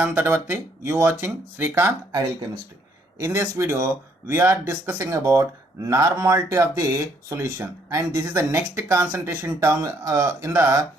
Srikanth Tadavarti. You watching Srikanth Ideal Chemistry. In this video, we are discussing about normality of the solution, and this is the next concentration term in the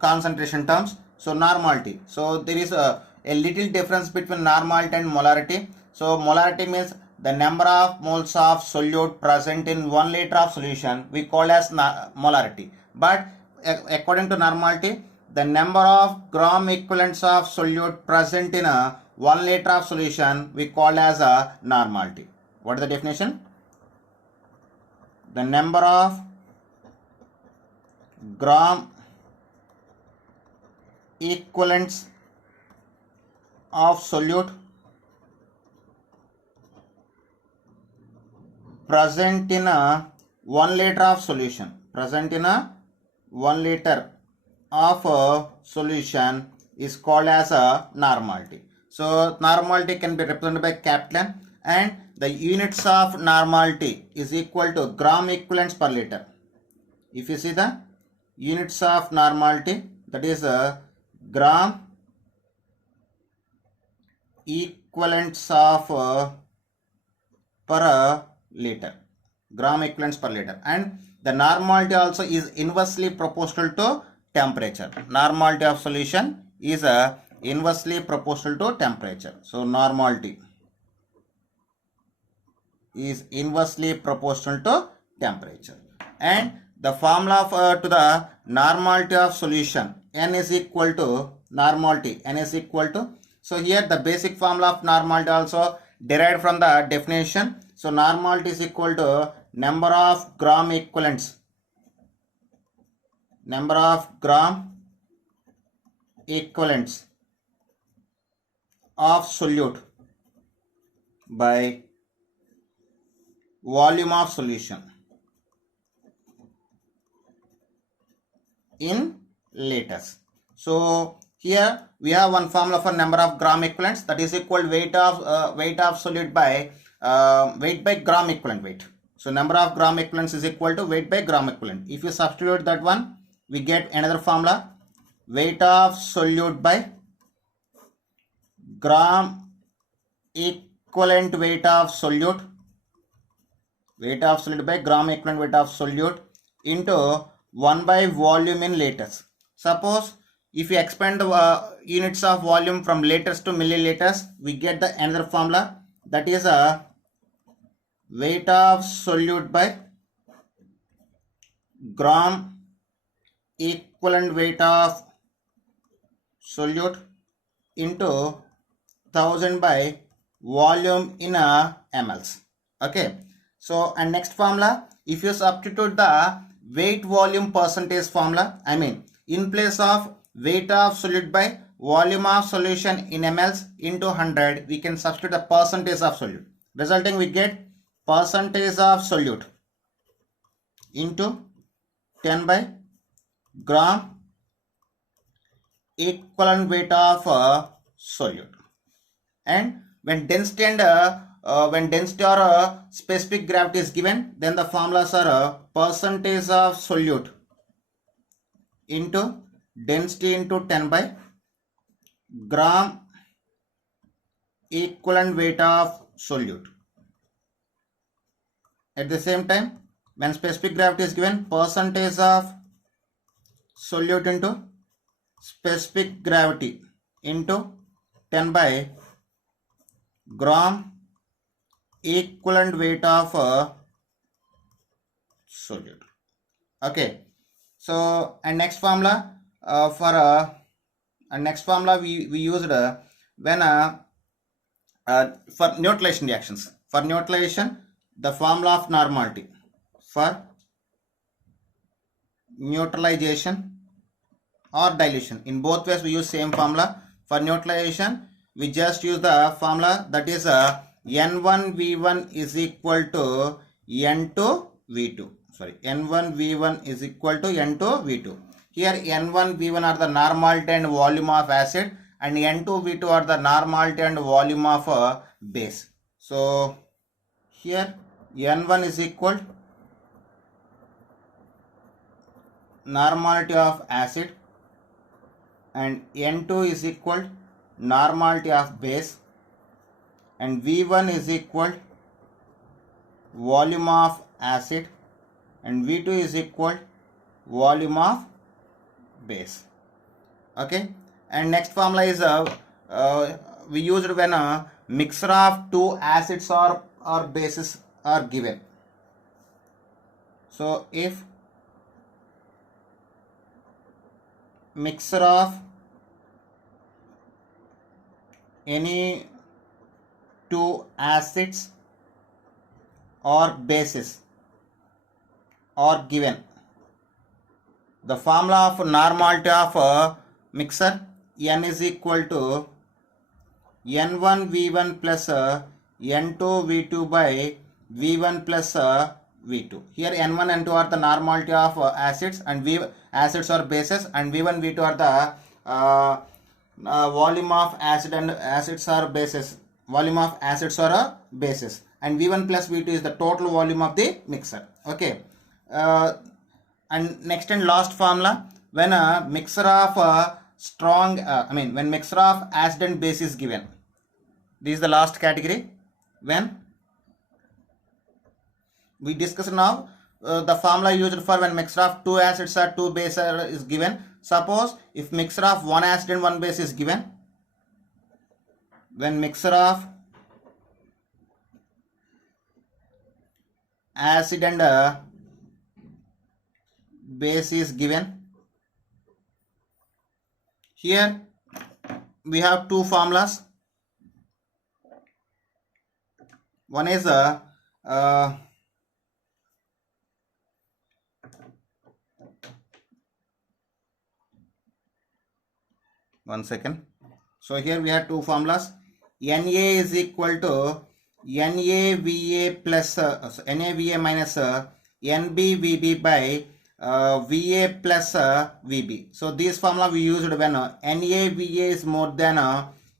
concentration terms. So normality. So there is a little difference between normality and molarity. So molarity means the number of moles of solute present in 1 liter of solution we call as molarity. But according to normality, the number of gram equivalents of solute present in a 1 liter of solution we call as a normality. What is the definition? The number of gram equivalents of solute present in a 1 liter of solution. Present in a 1 liter of a solution is called as a normality. So normality can be represented by capital N, and the units of normality is equal to gram equivalents per liter. If you see the units of normality, that is a gram equivalents of per liter. Gram equivalents per liter. And the normality also is inversely proportional to temperature. Normality of solution is inversely proportional to temperature. So normality is inversely proportional to temperature. And the formula to the normality of solution, N is equal to normality. N is equal to, so here the basic formula of normality also derived from the definition. So normality is equal to number of gram equivalents. Number of gram equivalents of solute by volume of solution in liters. So here we have one formula for number of gram equivalents, that is equal weight of solute by weight by gram equivalent weight. So number of gram equivalents is equal to weight by gram equivalent. If you substitute that one, we get another formula, weight of solute by gram equivalent weight of solute. Weight of solute by gram equivalent weight of solute into 1 by volume in liters. Suppose if you expand the units of volume from liters to milliliters, we get the another formula, that is a weight of solute by gram equivalent weight of solute into 1000 by volume in mLs. Okay. So and next formula, if you substitute the weight volume percentage formula, I mean in place of weight of solute by volume of solution in mLs into 100, we can substitute the percentage of solute. Resulting we get percentage of solute into 10 by gram equivalent weight of solute. And when density and or specific gravity is given, then the formulas are percentage of solute into density into 10 by gram equivalent weight of solute. At the same time, when specific gravity is given, percentage of solute into specific gravity into 10 by gram equivalent weight of solute. Okay. So and next formula we used when for neutralization reactions. For neutralization, the formula of normality for neutralization or dilution, in both ways we use same formula. For neutralization, we just use the formula, that is N1V1 is equal to N2V2. Sorry, N1V1 is equal to N2V2. Here N1V1 are the normality and volume of acid, and N2V2 are the normality and volume of base. So here N1 is equal normality of acid and N2 is equal normality of base, and V1 is equal volume of acid, and V2 is equal volume of base. Okay, and next formula is we used when a mixture of two acids or bases are given. So if mixture of any two acids or bases are given, the formula of normality of a mixture N is equal to N1 V1 plus N2 V2 by V1 plus V2. Here N1 and 2 are the normality of acids, and acids or bases, and V1 V2 are the volume of acid and acids or bases, volume of acids or bases, and V1 plus V2 is the total volume of the mixture. Okay, and next and last formula, when a mixture of when mixture of acid and base is given, this is the last category. When we discuss now the formula used for when mixture of two acids or two bases is given. Suppose if mixture of one acid and one base is given, when mixture of acid and base is given, here we have two formulas. One is one second. So here we have two formulas. Na is equal to NaVa plus NaVa minus NbVb by Va plus Vb. So this formula we used when NaVa is more than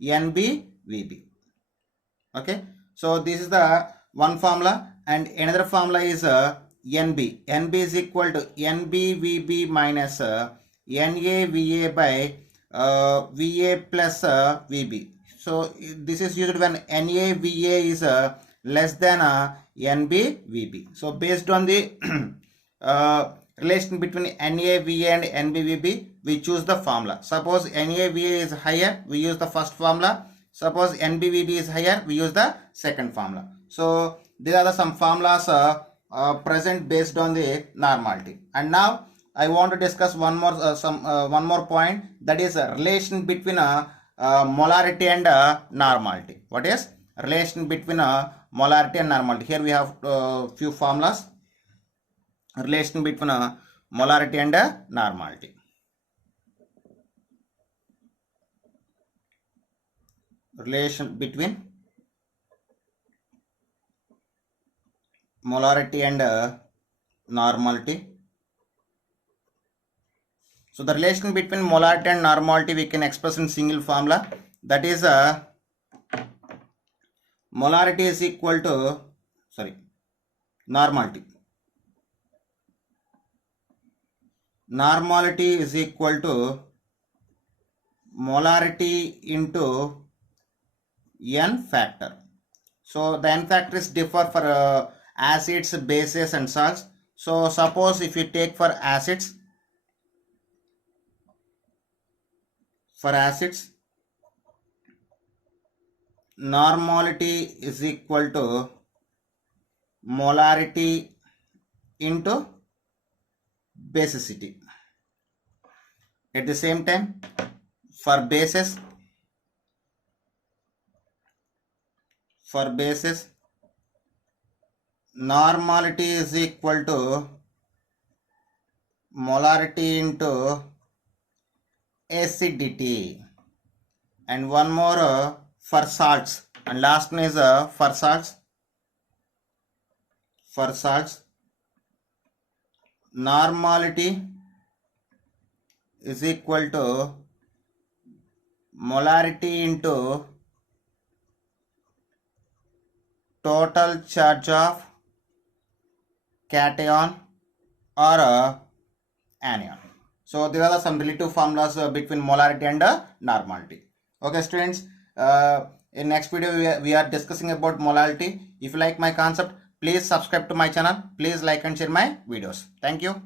NbVb. Okay, so this is the one formula, and another formula is Nb. Nb is equal to NbVb minus NaVa by Va plus Vb. So this is used when NaVa is less than NbVb. So based on the relation between NaVa and NbVb, we choose the formula. Suppose NaVa is higher, we use the first formula. Suppose NbVb is higher, we use the second formula. So these are some formulas present based on the normality. And now I want to discuss one more point, that is a relation between molarity and normality. What is relation between molarity and normality? Here we have few formulas. Relation between molarity and normality. Relation between molarity and normality. So the relation between molarity and normality we can express in single formula, that is molarity is equal to normality. Normality is equal to molarity into n factor. So the n factors differ for acids, bases and salts. So suppose if you take for acids, normality is equal to molarity into basicity. At the same time, for bases, normality is equal to molarity into acidity. And one more for salts, and last one is for salts, normality is equal to molarity into total charge of cation or anion. So there are some relative formulas between molarity and normality. Okay, students, in next video we are discussing about molality. If you like my concept, please subscribe to my channel. Please like and share my videos. Thank you.